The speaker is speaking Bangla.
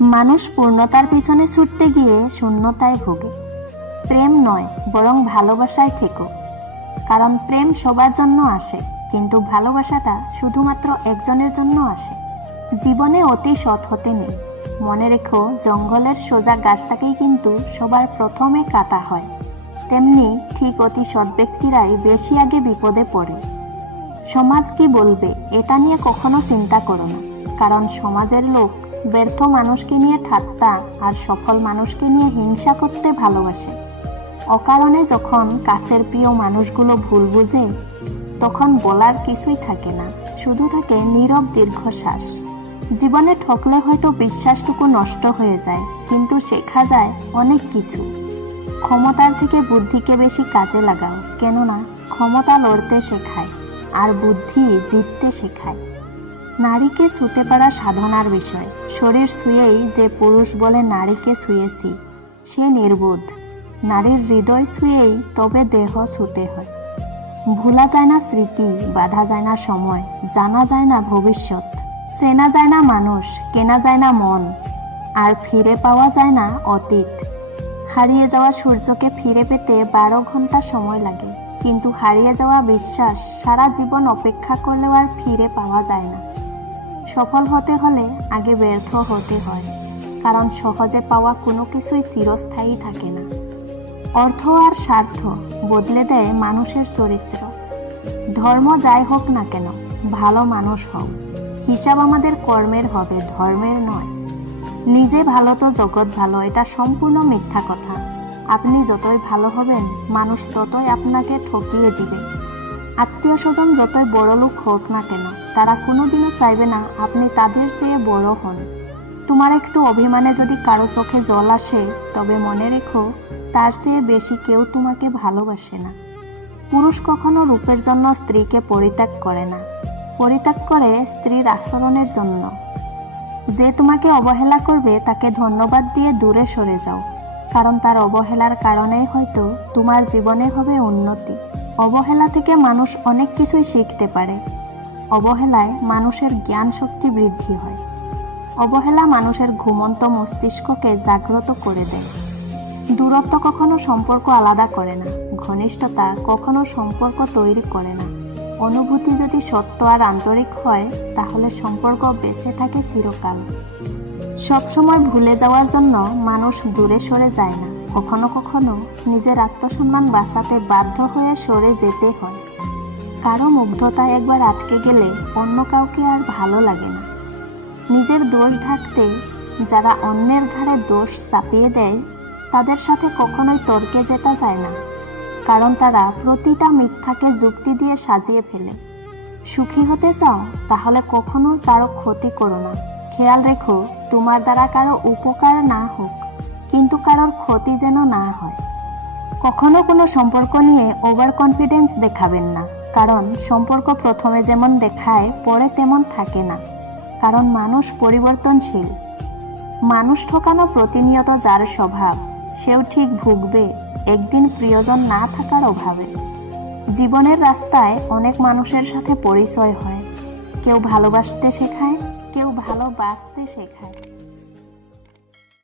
মানুষ পূর্ণতার পিছনে ছুটতে গিয়ে শূন্যতায় ভোগে। প্রেম নয়, বরং ভালোবাসায় থেকো। কারণ প্রেম সবার জন্য আসে, কিন্তু ভালোবাসাটা শুধুমাত্র একজনের জন্য আসে। জীবনে অতি সৎ হতে নেই। মনে রেখো, জঙ্গলের সোজা গাছটাকেই কিন্তু সবার প্রথমে কাটা হয়। তেমনি ঠিক অতি সৎ ব্যক্তিরাই বেশি আগে বিপদে পড়ে। সমাজ কি বলবে এটা নিয়ে কখনো চিন্তা করো না, কারণ সমাজের লোক ব্যর্থ মানুষকে নিয়ে ঠাট্টা আর সফল মানুষকে নিয়ে হিংসা করতে ভালোবাসে। অকারণে যখন কাছের প্রিয় মানুষগুলো ভুল বুঝে, তখন বলার কিছুই থাকে না, শুধু থাকে নীরব দীর্ঘশ্বাস। জীবনে ঠকলে হয়তো বিশ্বাসটুকু নষ্ট হয়ে যায়, কিন্তু শেখা যায় অনেক কিছু। ক্ষমতার থেকে বুদ্ধিকে বেশি কাজে লাগাও, কেননা ক্ষমতা লড়তে শেখায় আর বুদ্ধি জিততে শেখায়। নারীকে ছুঁতে পারা সাধনার বিষয়। শরীর ছুঁয়েই যে পুরুষ বলে নারীকে ছুঁয়েছি, সে নির্বোধ। নারীর হৃদয় ছুঁয়েই তবে দেহ ছুঁতে হয়। ভুলা যায় না স্মৃতি, বাঁধা যায় না সময়, জানা যায় না ভবিষ্যৎ, চেনা যায় না মানুষ, কেনা যায় না মন, আর ফিরে পাওয়া যায় না অতীত। হারিয়ে যাওয়া সূর্যকে ফিরে পেতে 12 ঘন্টা সময় লাগে, কিন্তু হারিয়ে যাওয়া বিশ্বাস সারা জীবন অপেক্ষা করলেও আর ফিরে পাওয়া যায় না। সফল হতে হলে আগে ব্যর্থ হতে হয়, কারণ সহজে পাওয়া কোনো কিছুই চিরস্থায়ী থাকে না। অর্থ আর স্বার্থ বদলে দেয় মানুষের চরিত্র। ধর্ম যাই হোক না কেন, ভালো মানুষ হও। হিসাব আমাদের কর্মের হবে, ধর্মের নয়। নিজে ভালো তো জগৎ ভালো, এটা সম্পূর্ণ মিথ্যা কথা। আপনি যতই ভালো হবেন, মানুষ ততই আপনাকে ঠকিয়ে দিবে। আত্মীয় স্বজন যতই বড় লোক হোক না কেন, তারা কোনোদিনও চাইবে না আপনি তাদের চেয়ে বড় হন। তোমার একটু অভিমানে যদি কারো চোখে জল আসে, তবে মনে রেখো, তার চেয়ে বেশি কেউ তোমাকে ভালোবাসে না। পুরুষ কখনো রূপের জন্য স্ত্রীকে পরিত্যাগ করে না, পরিত্যাগ করে স্ত্রীর আচরণের জন্য। যে তোমাকে অবহেলা করবে, তাকে ধন্যবাদ দিয়ে দূরে সরে যাও, কারণ তার অবহেলার কারণেই হয়তো তোমার জীবনে হবে উন্নতি। অবহেলা থেকে মানুষ অনেক কিছুই শিখতে পারে। অবহেলায় মানুষের জ্ঞান শক্তি বৃদ্ধি হয়। অবহেলা মানুষের ঘুমন্ত মস্তিষ্ককে জাগ্রত করে দেয়। দূরত্ব কখনো সম্পর্ক আলাদা করে না, ঘনিষ্ঠতা কখনো সম্পর্ক তৈরি করে না। অনুভূতি যদি সত্য আর আন্তরিক হয়, তাহলে সম্পর্ক বেঁচে থাকে চিরকাল। সবসময় ভুলে যাওয়ার জন্য মানুষ দূরে সরে যায় না, কখনো কখনো নিজের আত্মসম্মান বাঁচাতে বাধ্য হয়ে সরে যেতে হয়। কারো মুগ্ধতায় একবার আটকে গেলে অন্য কাউকে আর ভালো লাগে না। নিজের দোষ ঢাকতে যারা অন্যের ঘাড়ে দোষ চাপিয়ে দেয়, তাদের সাথে কখনোই তর্কে জেতা যায় না, কারণ তারা প্রতিটা মিথ্যাকে যুক্তি দিয়ে সাজিয়ে ফেলে। সুখী হতে চাও, তাহলে কখনো কারো ক্ষতি করো না। খেয়াল রেখো, তোমার দ্বারা কারো উপকার না হোক, কিন্তু কারোর ক্ষতি যেন না হয়। কখনো কোনো সম্পর্ক নিয়ে ওভার কনফিডেন্স দেখাবেন না, কারণ সম্পর্ক প্রথমে যেমন দেখায়, পরে তেমন থাকে না। কারণ মানুষ পরিবর্তনশীল। মানুষ ঠকানো প্রতিনিয়ত যার স্বভাব, সেও ঠিক ভুগবে একদিন প্রিয়জন না থাকার অভাবে। জীবনের রাস্তায় অনেক মানুষের সাথে পরিচয় হয়। কেউ ভালোবাসতে শেখায়, কেউ ভালোবাসতে শেখায়।